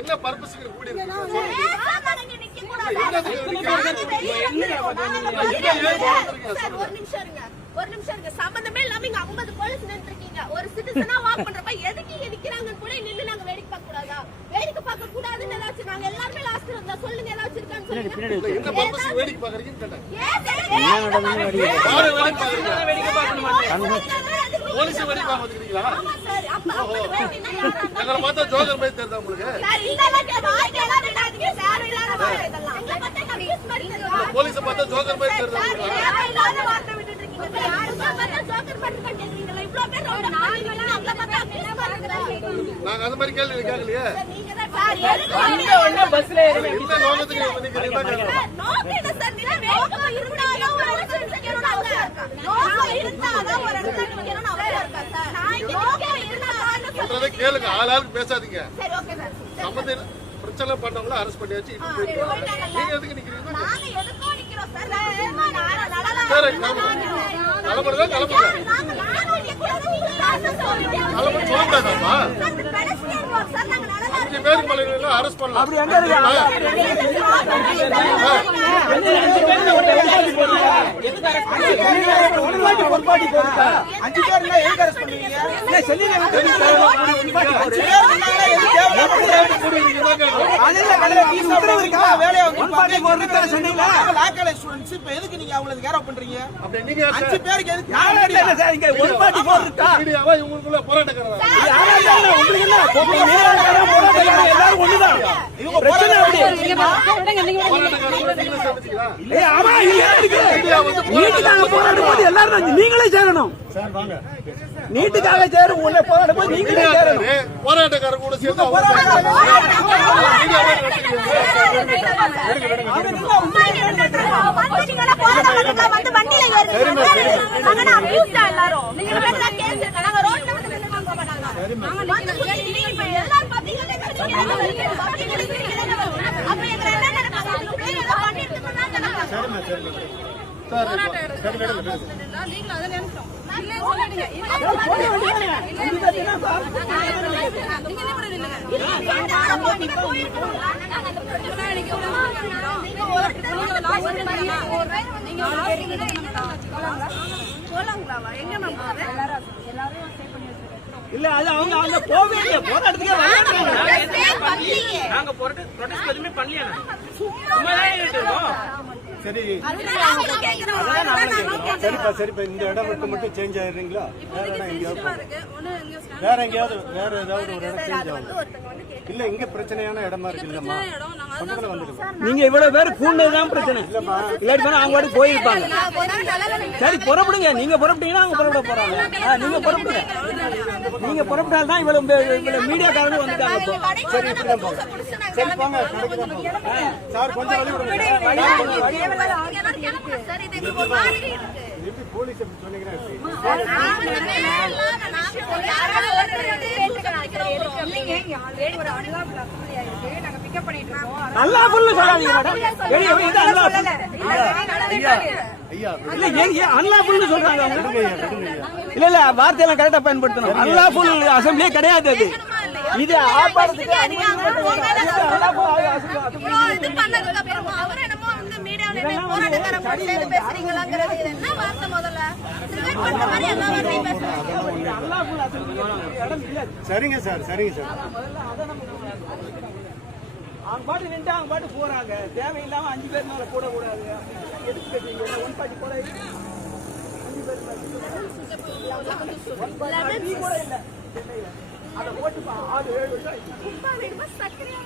என்ன பர்பஸ் கூடி ஒரு நிமிஷம் இருங்க. சம்பந்தமே இல்லாம இங்க 50 போலீஸ் நின்னுருக்கீங்க. ஒரு சிட்டிசனா வாக் பண்றப்ப எதுக்கு இங்க நிக்கறாங்கன்னு கூட நின்னு நாங்க வேடிக்கை பார்க்க கூடாதா? வேடிக்கை பார்க்க கூடாதுன்னு ஏதாச்சும் நாங்க எல்லாரும் லாஸ்ட் இருந்தா சொல்லுங்க, ஏதாச்சும் இருக்கான்னு சொல்லுங்க. என்ன பர்பஸ் வேடிக்கை பார்க்கறீங்கன்னு கேட்டேன். என்ன நடந்துன்னு வேடிக்கை பார்க்க மாட்டீங்க. போலீஸ் வேடிக்கை பார்க்க வந்துக்கிறீங்களா? ஆமா சார். அப்ப எங்கள பார்த்தா ஜோக்கர் மாதிரி தெரியுதா உங்களுக்கு? சார் இல்ல வாய்க்கெல்லாம் விடாதீங்க சார். இல்லாத வாய் இதெல்லாம். எங்க பார்த்தா கன்ஃபியூஸ் மாதிரி தெரியுதா? போலீஸ் பார்த்தா ஜோக்கர் மாதிரி தெரியுதா உங்களுக்கு? இல்லாத வார்த்தை விட்டுட்டு இருக்கீங்க. யாரும் பார்த்தா ஜோக்கர் மாதிரி கட்டிட்டீங்களா? இவ்ளோ பேர் ரோட்ல நாங்கலாம் அங்க பார்த்தா கன்ஃபியூஸ் பண்றீங்க. நாங்க அந்த மாதிரி கேள்வி கேட்கலையே. நீங்க தான் சார் எதுக்கு ஒண்ணே பஸ்ல ஏறி இந்த நோக்கத்துக்கு வந்துக்கிறீங்களா கேக்குறோம். நோக்கம் என்ன சார்? நோக்கம் இருந்தாதான் ஒரு இடத்துல நிக்கணும்னு அவசியம் இருக்கா? நோக்கம் இருந்தாதான் ஒரு இடத்துல நிக்கணும்னு அவசியம் இருக்கா சார்? நோக்கம் இருந்தாதான் சொல்றதை கேளுங்க. ஆளாளுக்கு பேசாதீங்க. சரி ஓகே சார். சம்பந்த பிரச்சனை பண்ணவங்கள அரெஸ்ட் பண்ணியாச்சு. நீங்க எதுக்கு நிக்கிறீங்க? நாங்க எதுக்கோ நிக்கிறோம் சார். சரி கிளம்புறதா கிளம்புங்க. கிளம்பு சொல்லக்கூடாதாப்பா. 5 பேருக்கு மேல அரெஸ்ட் பண்ணலாம். அப்படி எங்க நீங்களே சேரணும். நீட்டுக்காக சேரும் போராடும் போது நீங்களே சேரணும். போராட்டக்காரர் கூட சேர்ந்து இல்ல அது அவங்க அங்க போவே இல்ல. போராட்டத்துக்கே நாங்க ப்ரொடெஸ்ட் எதுவுமே பண்ணலையா? சும்மா இருக்கோம். சரி சரிப்பா இந்த இடம் மட்டும் சேஞ்ச் ஆயிடுறீங்களா? வேற எங்கேயாவது வேற ஏதாவது ஒரு இடம் சேஞ்ச் ஆகும். இல்ல இங்க பிரச்சனையான இடமா இருக்கு. இல்லம்மா பக்கத்துல வந்துருக்கோம். நீங்க இவ்வளவு பேர் கூண்டதுதான் பிரச்சனை. இல்லாட்டி போனா அவங்க வாட்டி போயிருப்பாங்க. சரி புறப்படுங்க. நீங்க புறப்பட்டீங்கன்னா அவங்க புறப்பட போறாங்க. நீங்க புறப்படுங்க. நீங்க புறப்பட்டால்தான் இவ்வளவு மீடியாக்காரங்க வந்துட்டாங்க. சரி இப்படிதான் போங்க. சரி போங்க. சார் கொஞ்சம் வழி விடுங்க. எப்படி போலீஸ் எப்படி சொன்னீங்கன்னா நல்லா புல்லு சொல்லாதீங்க மேடம். சொல்றாங்க. இல்ல இல்ல வார்த்தையெல்லாம் கரெக்டா பயன்படுத்தணும். அன்லாஃபுல் அசம்பிளியே கிடையாது அது. இது ஆர்ப்பாட்டத்துக்கு போராட்டக்காரங்க கூட சேர்ந்து பேசுறீங்களாங்கிறது இது என்ன வார்த்தை முதல்ல? ரிகட் பண்ற மாதிரி எல்லா வார்த்தையும் பேசுறீங்க. இடம் இல்ல. சரிங்க சார், சரிங்க சார். அவங்க பாட்டு நின்று அவங்க பாட்டு போறாங்க. தேவையில்லாம 5 பேர் மேல போடக்கூடாது. எதுக்கு கேட்டீங்க? 140 போட 5 பேர் மேல கூட இல்ல. அதை போட்டு 6-7 வருஷம் சக்கரையா